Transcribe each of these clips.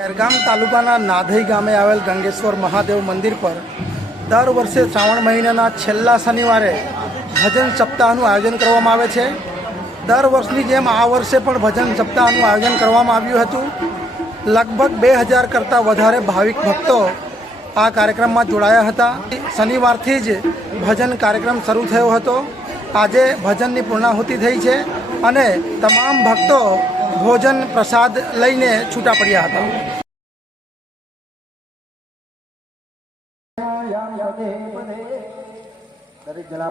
ખેરગામ તાલુકાના નાધઈ ગામે આવેલ ગંગેશ્વર મહાદેવ મંદિર પર દર વર્ષે શ્રાવણ મહિનાના છેલ્લા શનિવારે ભજન સપ્તાહનું આયોજન કરવામાં આવે છે। દર વર્ષની જેમ આ વર્ષે પણ ભજન સપ્તાહનું આયોજન કરવામાં આવ્યું હતું। લગભગ 2000 કરતાં વધારે ભાવિક ભક્તો આ કાર્યક્રમમાં જોડાયા હતા। શનિવારથી જ ભજન કાર્યક્રમ શરૂ થયો હતો। આજે ભજનની પૂર્ણાહુતિ થઈ છે અને તમામ ભક્તો ભોજન પ્રસાદ લઈને છૂટા પડ્યા હતા। દરેક જણા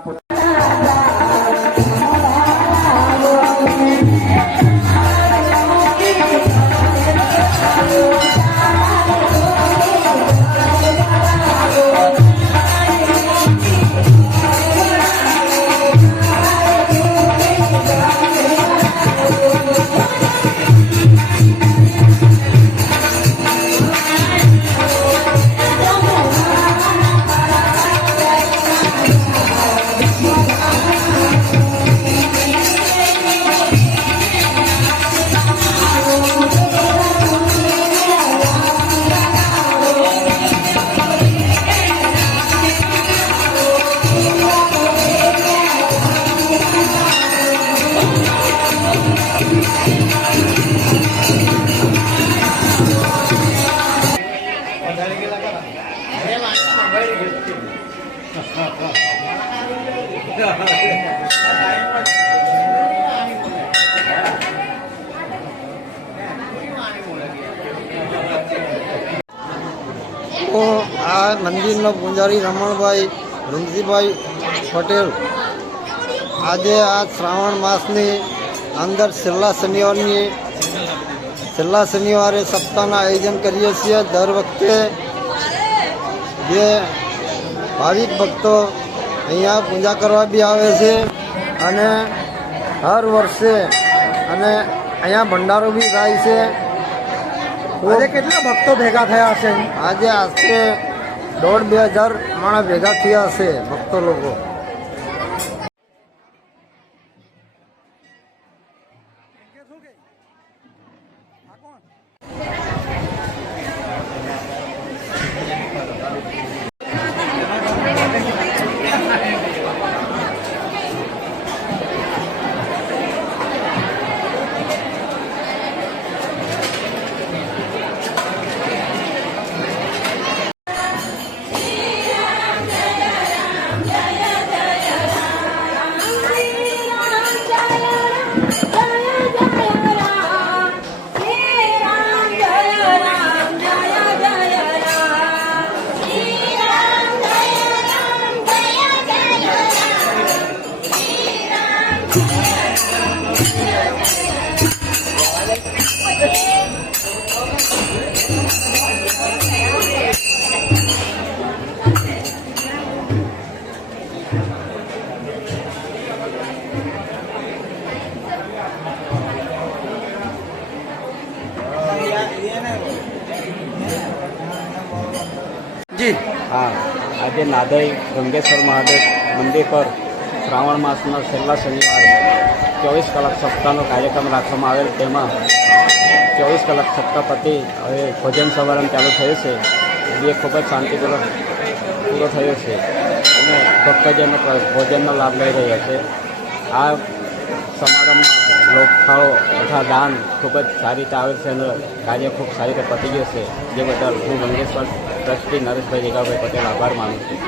તો આ મંદિરનો પૂજારી રમણભાઈ રમજીભાઈ પટેલ આજે આ શ્રાવણ માસની અંદર છેલ્લા શનિવારે સપ્તાહના આયોજન કરીએ છીએ। દર વખતે જે ભાવિક ભક્તો અહીંયા પૂજા કરવા બી આવે છે અને હર વર્ષે અને અહીંયા ભંડારો બી થાય છે। આજે કેટલા ભક્તો ભેગા થયા હશે? આજે આશરે 1,500-2,000 માણસ ભેગા થયા હશે ભક્તો લોકો। જી હા, આજે નાધઈ ગંગેશ્વર મહાદેવ મંદિર પર શ્રાવણ માસના છેલ્લા શનિવારે 24 કલાક સપ્તાહનો કાર્યક્રમ રાખવામાં આવેલ। તેમાં 24 કલાક સપ્તાહ પતિ હવે ભજન સમારંભ ચાલુ થયો છે, જે ખૂબ જ શાંતિપૂર્વક પૂરો થયો છે અને ભક્તજનો ભોજનનો લાભ લઈ રહ્યા છે। આ સમારંભમાં લોકફાળો તથા દાન ખૂબ જ સારી રીતે આવે છે અને કાર્ય ખૂબ સારી રીતે પતી ગયું છે, જે બદલ હું ગંગેશ્વર ટ્રસ્ટી નરેશભાઈ જીગાભાઈ પટેલ આભાર માનું છું।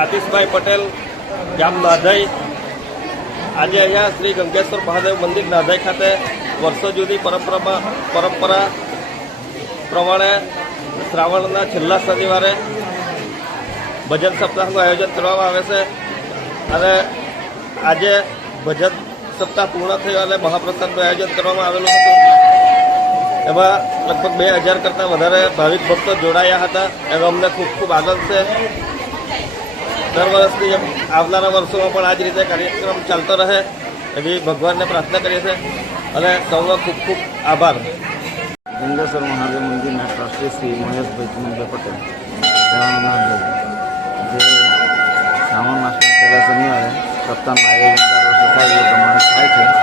આતિશભાઈ પટેલ, ગામ નાધઈ. આજે અહીંયા શ્રી ગંગેશ્વર મહાદેવ મંદિર નાધઈ ખાતે વર્ષો જૂની પરંપરા પ્રમાણે શ્રાવણના છેલ્લા શનિવારે ભજન સપ્તાહનું આયોજન કરવામાં આવે છે અને આજે ભજન સપ્તાહ પૂર્ણ થયો અને મહાપ્રસાદનું આયોજન કરવામાં આવેલું હતું. એમાં લગભગ 2000 કરતાં વધારે ભાવિક ભક્તો જોડાયા હતા. એનો અમને ખૂબ ખૂબ આનંદ છે. દર વર્ષની જેમ આવનારા વર્ષોમાં પણ આ જ રીતે કાર્યક્રમ ચાલતો રહે એવી ભગવાનને પ્રાર્થના કરીએ છીએ અને સૌનો ખૂબ ખૂબ આભાર. ગંગેશ્વર મહાદેવ મંદિરના ટ્રસ્ટી શ્રી મહેશભાઈ ચમનભાઈ પટેલ જે શ્રાવણ માસના પહેલા શનિવારે સપ્તાહનું આયોજન દર વર્ષે થાય એ પ્રમાણે થાય છે.